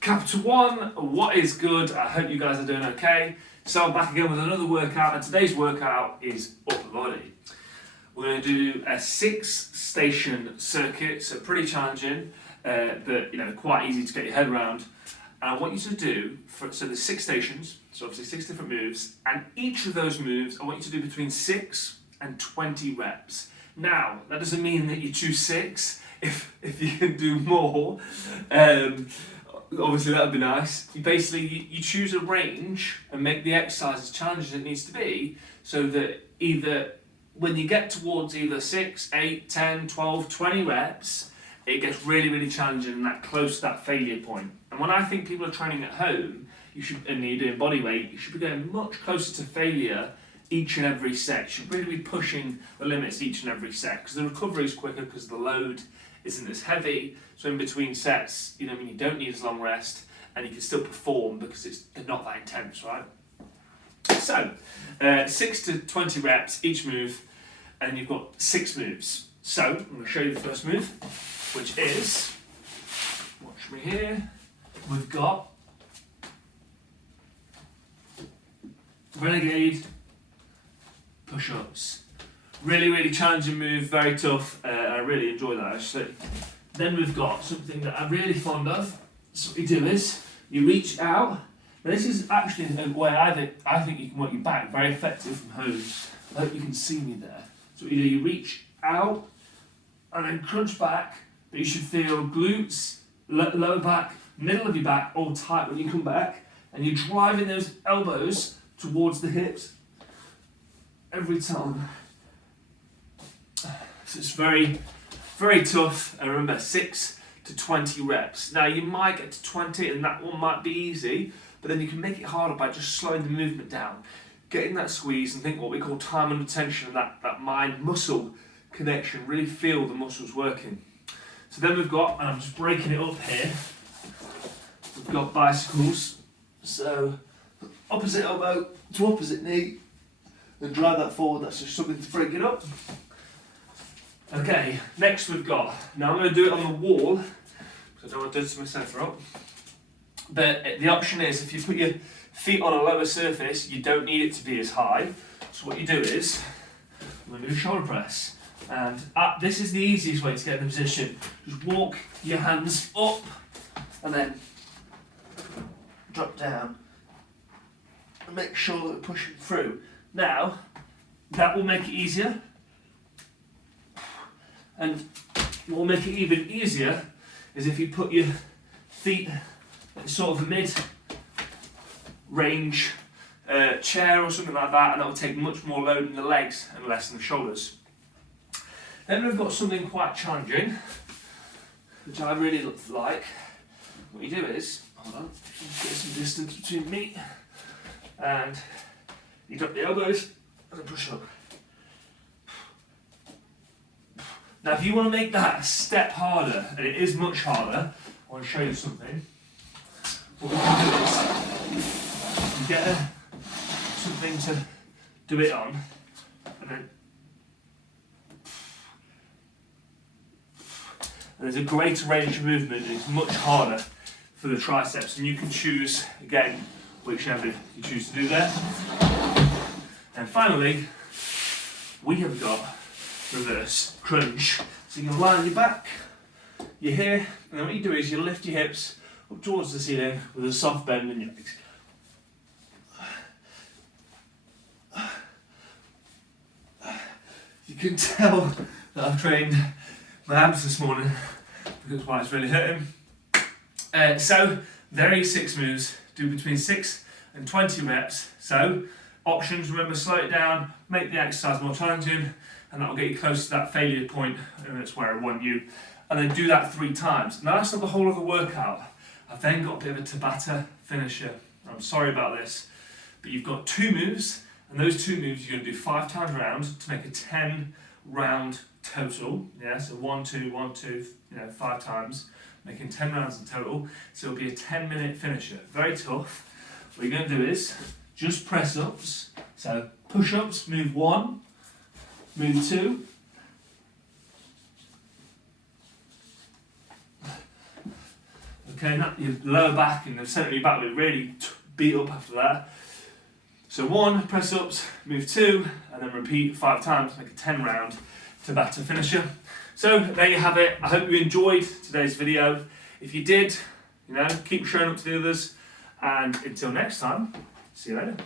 Capital One, what is good? I hope you guys are doing okay. So I'm back again with another workout, and today's workout is upper body. We're going to do a 6-station circuit, so pretty challenging, but quite easy to get your head around. And I want you to do, so there's 6 stations, so obviously 6 different moves, and each of those moves I want you to do between 6 and 20 reps. Now, that doesn't mean that you choose 6 if you can do more. Obviously that would be nice. You choose a range and make the exercise as challenging as it needs to be, so that either when you get towards either 6, 8, 10, 12, 20 reps, it gets really, really challenging and that close to that failure point. And when I think people are training at home, and you're doing body weight, you should be going much closer to failure each and every set. You should really be pushing the limits each and every set, because the recovery is quicker because the load isn't as heavy. So in between sets, you don't need as long rest, and you can still perform because they're not that intense, right? So 6 to 20 reps each move, and you've got 6 moves. So I'm going to show you the first move, which is, watch me here, we've got Renegade Push-ups. Really, really challenging move, very tough. I really enjoy that actually. Then we've got something that I'm really fond of. So what you do is, you reach out. Now this is actually a way I think you can work your back very effective from home. I hope you can see me there. So what you do, you reach out and then crunch back, but you should feel glutes, lower back, middle of your back all tight when you come back, and you're driving those elbows towards the hips every time. So it's very, very tough, and remember 6 to 20 reps. Now you might get to 20 and that one might be easy, but then you can make it harder by just slowing the movement down, getting that squeeze, and think what we call time under tension, that mind-muscle connection, really feel the muscles working. So then we've got, and I'm just breaking it up here, we've got bicycles. So opposite elbow to opposite knee, and drive that forward. That's just something to break it up. Okay, next we've got, now I'm going to do it on the wall, because I don't want to do it to myself up. But the option is, if you put your feet on a lower surface, you don't need it to be as high. So what you do is, I'm going to do shoulder press. And this is the easiest way to get in the position. Just walk your hands up, and then drop down. And make sure that we're pushing through. Now, that will make it easier. And what will make it even easier is if you put your feet in sort of a mid-range chair or something like that, and that will take much more load in the legs and less in the shoulders. Then we've got something quite challenging, which I really like. What you do is, hold on, get some distance between me, and you drop the elbows and then push up. Now if you want to make that a step harder, and it is much harder, I want to show you something. What we can do is, you get something to do it on, and there's a greater range of movement, and it's much harder for the triceps, and you can choose, again, whichever you choose to do there. And finally, we have got reverse crunch. So you can lie on your back, you're here, and then what you do is you lift your hips up towards the ceiling with a soft bend in your legs. You can tell that I've trained my abs this morning, because why it's really hurting. So there are 6 moves, do between 6 and 20 reps. So options, remember, slow it down, make the exercise more challenging, and that will get you close to that failure point, and that's where I want you. And then do that 3 times. Now that's not the whole of the workout. I've then got a bit of a Tabata Finisher. I'm sorry about this, but you've got 2 moves, and those 2 moves you're going to do 5 times round to make a 10 round total. Yeah, so 1, 2, 1, 2, 5 times, making 10 rounds in total. So it'll be a 10-minute finisher. Very tough. What you're going to do is just press ups. So push ups, move 1, move 2, Okay, your lower back and the centre of your back will really beat up after that. So 1, press ups, move 2, and then repeat 5 times, like a 10 round Tabata Finisher. So there you have it. I hope you enjoyed today's video. If you did, keep showing up to the others. And until next time, see you later.